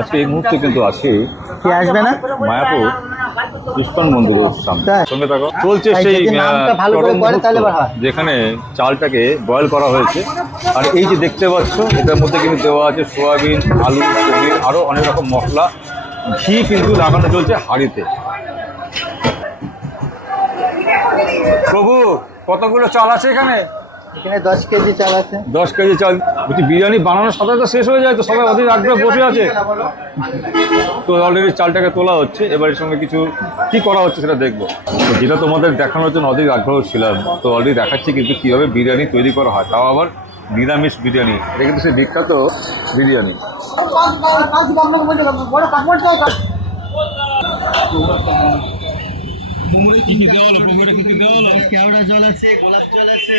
আজকে এই মুহূর্তে কিন্তু আছি কি আসবে না? মায়াপুর ইস্কন মন্দিরের সামনে। সঙ্গে থাকো। চলছে সেই। যেখানে চালটাকে বয়েল করা হয়েছে। আর এই যে দেখতে পাচ্ছ এটার মধ্যে কিন্তু দেওয়া আছে সোয়াবিন আলু পনির আরও অনেক রকম মশলা। ঘি কিন্তু লাগানো চলছে হাড়িতে। প্রভু কতগুলো চাল আছে এখানে? এখানে দশ কেজি চাল আছে। দশ কেজি চাল। বলছি বিরিয়ানি বানানোর সাথে তো শেষ হয়ে যায় তো সবাই অধীর আগ্রহে বসে আছে। তো অলরেডি চালটাকে তোলা হচ্ছে এবার এর সঙ্গে কিছু কি করা হচ্ছে সেটা দেখব। যেটা তোমাদের দেখানোর জন্য অধীর আগ্রহ ছিলাম তো অলরেডি দেখাচ্ছি কিন্তু কীভাবে বিরিয়ানি তৈরি করা হয়। তাও আবার নিরামিষ বিরিয়ানি। এটা কিন্তু সেই বিখ্যাত বিরিয়ানি। কি কি দেওয়া হলো? কি কি দেওয়া হলো? কেওড়া জল আছে গোলাপ জল আছে।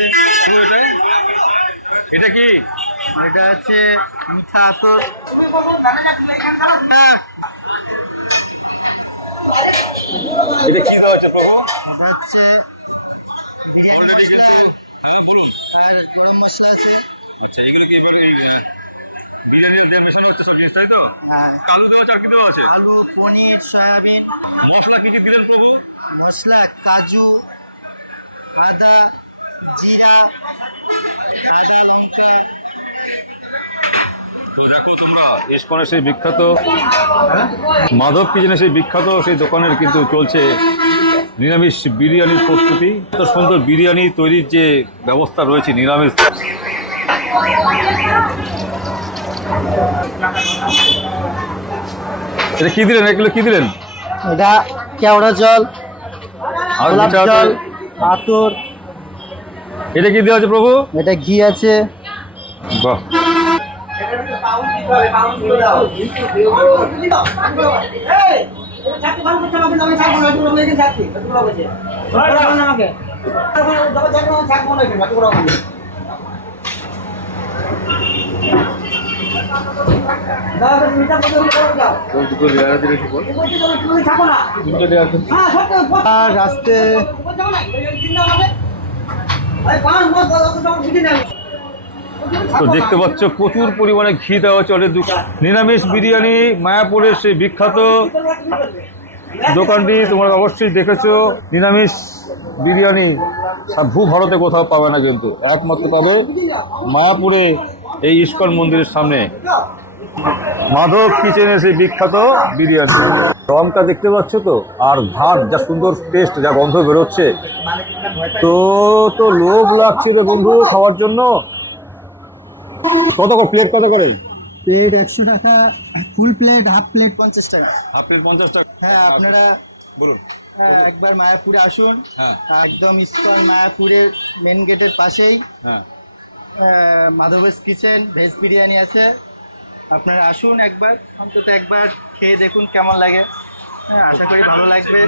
এটা? কি? এটা আছে মিঠা আতর। হ্যাঁ, এটা কি দেওয়া হচ্ছে প্রভু? এটা হচ্ছে বিরিয়ানি অলরেডি মশলা কিন্তু হ্যাঁ বলুন। আর গরম মশলা আছে। আচ্ছা এগুলো কি এবার এই বিরিয়ানিটা দিয়ে মেশানো হচ্ছে সব জিনিস তাই তো? হ্যাঁ, আলু দেওয়া আছে আর কি দেওয়া আছে? আলু পনির সয়াবিন। মশলা কি কি দিলেন প্রভু? মশলা কাজু আদা জিরা আদা লঙ্কা। তো দেখো তোমরা ইস্কনের সেই বিখ্যাত মাধব কিচেনের সেই বিখ্যাত সেই দোকানের কিন্তু চলছে নিরামিষ বিরিয়ানির প্রস্তুতি। এত সুন্দর বিরিয়ানি তৈরির যে ব্যবস্থা রয়েছে নিরামিষ। এটা কি দিলেন? এগুলো কি দিলেন? এটা কেওড়া জল আর গোলাপ মিঠা জল? আতর। এটা কি দেওয়া আছে প্রভু? এটা ঘি আছে। বাহ। আর রাস্তে তো দেখতে পাচ্ছ, প্রচুর পরিমাণে ঘি দেওয়া চলে। নিরামিষ বিরিয়ানি মায়াপুরের সেই বিখ্যাত দোকানটি, তোমরা অবশ্যই দেখেছ। নিরামিষ বিরিয়ানি ভূ ভারতে কোথাও পাবে না কিন্তু। একমাত্র পাবে মায়াপুরে এই ইস্কন মন্দিরের সামনে। মাধব কিচেনের সেই বিখ্যাত বিরিয়ানি। রংটা দেখতে পাচ্ছ তো? আর ধান যা সুন্দর টেস্ট যা গন্ধ বেরোচ্ছে। তো তো লোভ লাগছে রে বন্ধু খাওয়ার জন্য। কত করে প্লেট কত করে? প্লেট একশো টাকা ফুল প্লেট হাফ প্লেট পঞ্চাশ টাকা। হাফ প্লেট পঞ্চাশ টাকা। হ্যাঁ আপনারা বলুন। হ্যাঁ, একবার মায়াপুরে আসুন। হ্যাঁ। একদম ইস্কন মায়াপুরের মেন গেটের পাশেই। হ্যাঁ। মাধবেশ কিচেন ভেজ বিরিয়ানি আছে। আপনারা আসুন একবার অন্তত একবার খেয়ে দেখুন কেমন লাগে। হ্যাঁ আশা করি ভালো লাগবে।